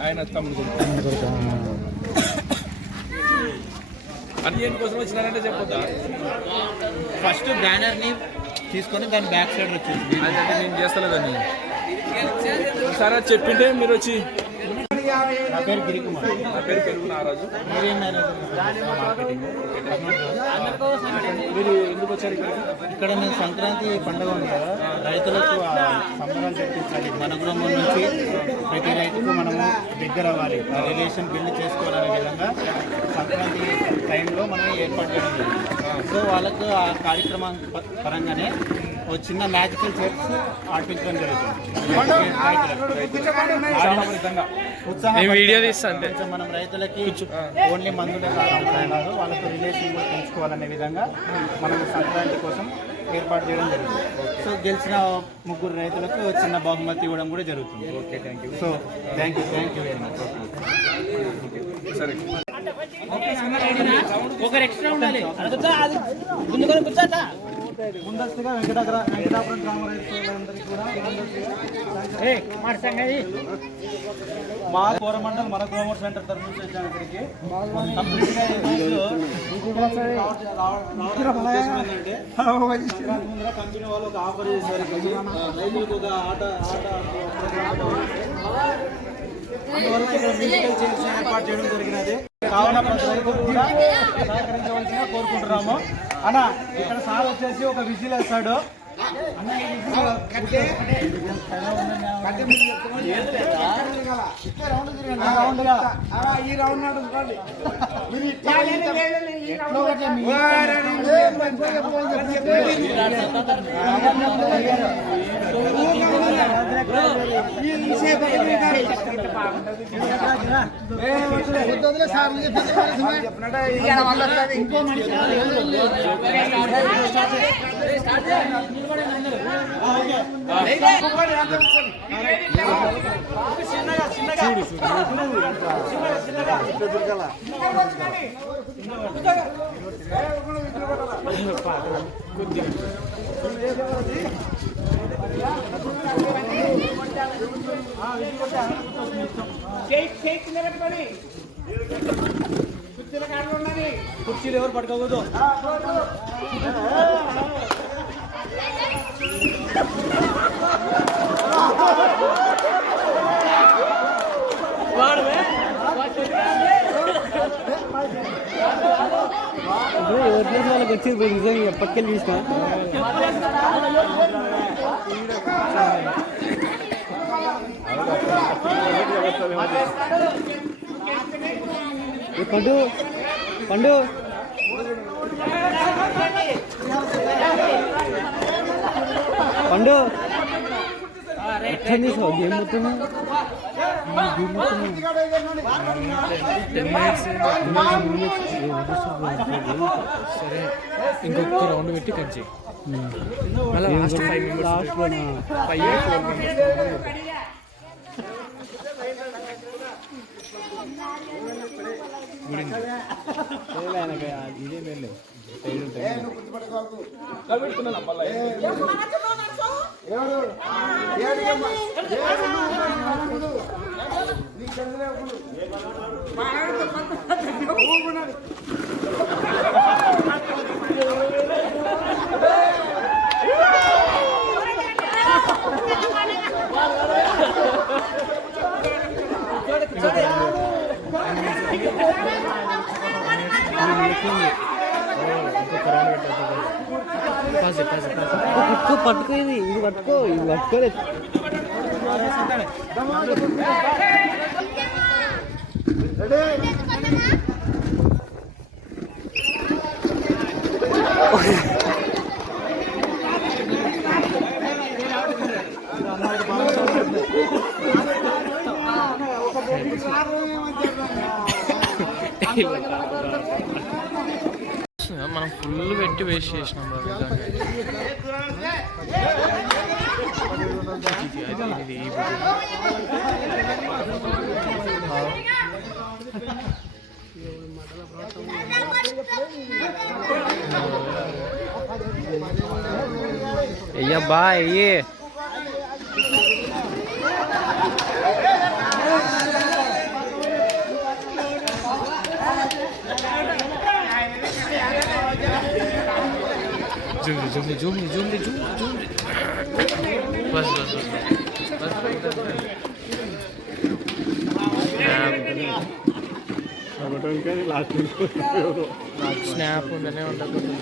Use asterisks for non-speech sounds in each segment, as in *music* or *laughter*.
ఆయన తమ్ముడు అది దేని కోసం వచ్చినారంటే చెప్పొద్దా ఫస్ట్ బ్యానర్ని తీసుకొని దాని బ్యాక్ సైడ్ వచ్చింది అదంటే నేను చేస్తలేదని సరే చెప్పింటే మీరు వచ్చి నా పేరు గిరికుమార్. నా పేరు పెరుగు నారాజు. మీరేం ఎందుకు వచ్చారు ఇక్కడ? మేము సంక్రాంతి పండుగ ఉంది కదా రైతులకు ఆ సంబరాలు తెప్పించాలి మన గృహం నుంచి ప్రతి రైతుకు మనము దగ్గర అవ్వాలి. రిలేషన్ బిల్డ్ చేసుకోవాలనే విధంగా సంక్రాంతి టైంలో మనం ఏర్పాటు చేయడం జరిగింది. సో వాళ్ళకు ఆ కార్యక్రమం పరంగానే ఓ చిన్న మ్యాజికల్ చేర్స్ ఆడిపించడం జరుగుతుంది. విధంగా ఉత్సాహం వీడియో తీస్తా అంతే. కొంచెం మనం రైతులకి ఓన్లీ మందులే కాదు వాళ్ళతో రిలేషన్ కూడా పెంచుకోవాలనే విధంగా మనం సంక్రాంతి కోసం ఏర్పాటు చేయడం జరుగుతుంది. సో గెలిచిన ముగ్గురు రైతులకు చిన్న బహుమతి ఇవ్వడం కూడా జరుగుతుంది. Okay thank you so thank you thank you very much సరే. ఒకరు ఎక్స్ట్రా ఉండాలి. ముందస్తుగా వెంకటాగ్ర వెంకటాపురం గ్రామ రైతులందరికీ కూడా మా కోరమండల్ మన గ్రోమర్ సెంటర్ తరఫు నుంచి వచ్చాం ఇక్కడికి. ఏంటంటే ముందర కంపెనీ వాళ్ళు ఒక ఆఫర్ చేశారు రైతులకు ఒక ఆట ఆట. అందువల్ల ఇక్కడ మ్యూజికల్ చైర్స్ ఏర్పాటు చేయడం జరిగినది. కావున ప్రతి రైతులు కూడా సహకరించవలసిందిగా కోరుకుంటున్నాము. అన్న ఇక్కడ సార్ వచ్చేసి ఒక విజిల్ వేస్తాడు ఈ రౌండ్ తిరగండి, రౌండ్గా. నాడు చూడండి మీరు ఇట్లా ఎట్లో ఒకటి మీ కుర్చీలు ఎవరు పట్టుకోకూడదు. ఎవరి వాళ్ళకి వచ్చి నిజంగా పక్కన తీసిన పండు పండు. పండు. ఎట్లా తీసావు గేమ్ మొత్తం? సరే ఇంకొక రౌండ్ పెట్టి కట్ చేయి. మళ్ళీ last five members five four members ఇదే మేలే సైడ్ ఉంటాయి పాస్ పట్టుకో పట్టుకో ఇది ఇది పట్టుకో ఇది పట్టుకోలేదు మనం ఫుల్ పెట్టి వేస్ట్ చేసినాం రా నిజంగా. ఇది, అది, ఇది, ఈ బుద్ధి. Thank you. అయ్యబ్బా అయ్యి జూమ్ని జూమ్ని జూమ్ని బస్ బస్ బస్ బస్ స్నాప్. ఉండనే ఉండకపోతుంది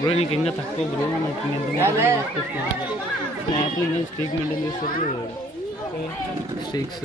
బ్రో నీకు ఇంకా తక్కువ బ్రో నాకు ఎంత స్నాప్లు ఇంకా స్ట్రీక్ మెయింటైన్ చేస్తారు. స్టిక్స్.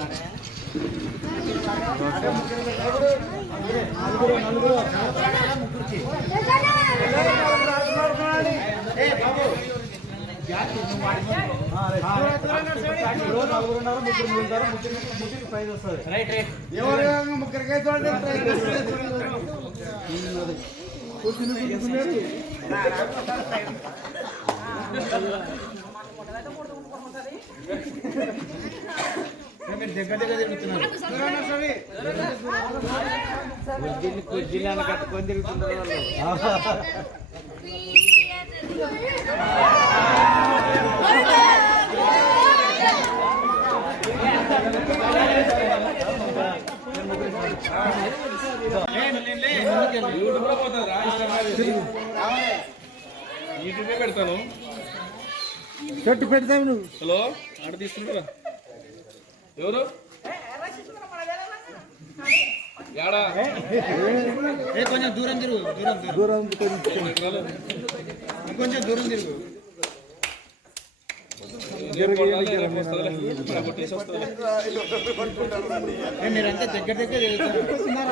ఎవరు ముగ్గురికి దగ్గర దగ్గర తిరుగుతున్నారు జిల్లాను కట్టుకొని తిరుగుతున్నారు చెట్టు పెడతావు నువ్వు. హలో ఆడ తీసుకుంటారా? ఎవరు? కొంచెం దూరం తిరుగు దూరం దూరం కొంచెం దూరం తిరుగు. మీరంతా దగ్గర దగ్గర తిరుగుతున్నారు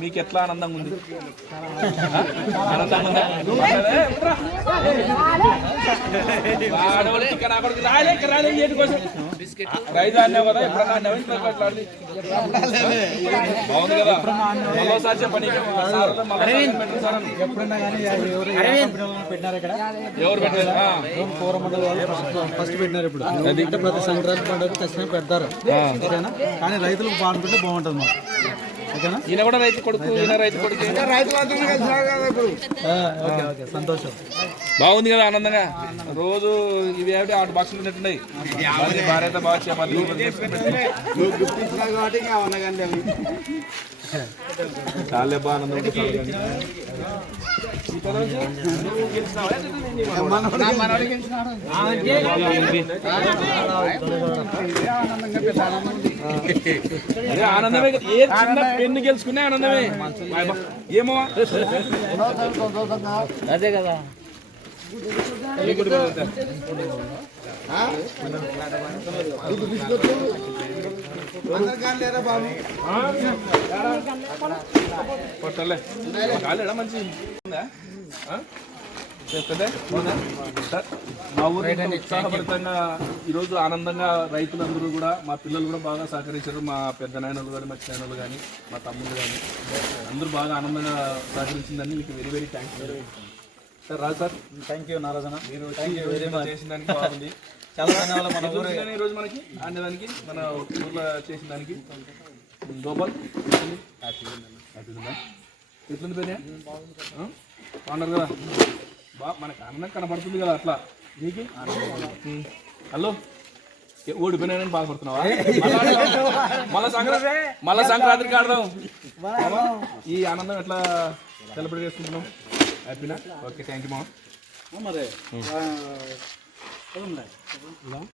మీకు ఎట్లా ఆనందంగా ఉంది? రైతు అన్నావు కదా ఎప్పుడన్నా అన్నావా? బాగుంది మరోసారి చెప్పండి ఎవరు ఫస్ట్ పెట్టినారు ఇప్పుడు అంటే ప్రతి సంక్రాంతి పండుగ ఖచ్చితంగా పెడతారు కానీ రైతులకు బాగుంటుంటే బాగుంటుంది మాకు ఈయన కూడా రైతు కొడుకు ఈయన రైతు కొడుకు. రైతులు ఓకే. సంతోషం. బాగుంది కదా ఆనందంగా. రోజు ఇవి ఏమిటి? ఆట బాక్సులు ఉన్నట్టున్నాయి. భార్యతో బాగా అవి చాలా బాగా ఆనందం ఆనందమే. ఏ చిన్న పెన్ను గెలుచుకునే ఆనందమే. ఏమో? *laughs* అదే కదా. అందరు కాలేడా మంచి మా ఊరు ఉత్సాహభరితంగా ఈరోజు ఆనందంగా రైతులందరూ కూడా మా పిల్లలు కూడా బాగా సహకరించారు మా పెద్ద నాయనలు కానీ మా చిన్నలు కానీ మా తమ్ముళ్ళు కానీ అందరూ బాగా ఆనందంగా సహకరించిందని మీకు very very thanks sir Raju sir thank you నారాజన మీరు వచ్చి ఈ రోజు ఇంత చేసిన దానికి బాగుంది *laughs* చాలా ధన్యవాదాలు మన ఈ రోజు మనకి ఆడేదానికి మన ఊర్లో చేసిన దానికి. గోపాల్ ఎట్లుంది పేరు బాగున్నారు కదా? బా మనకి ఆనందం కనబడుతుంది కదా అట్లా. నీకు. హలో. ఓడిపోయినానని బాధపడుతున్నావా? *laughs* మళ్ళా సంక్రాంతి మళ్ళా సంక్రాంతికి ఆడదాం. *laughs* ఈ ఆనందం ఎట్లా సెలబ్రేట్ చేసుకుంటున్నాం? హ్యాపీనా ఓకే థ్యాంక్ యూ మా మరి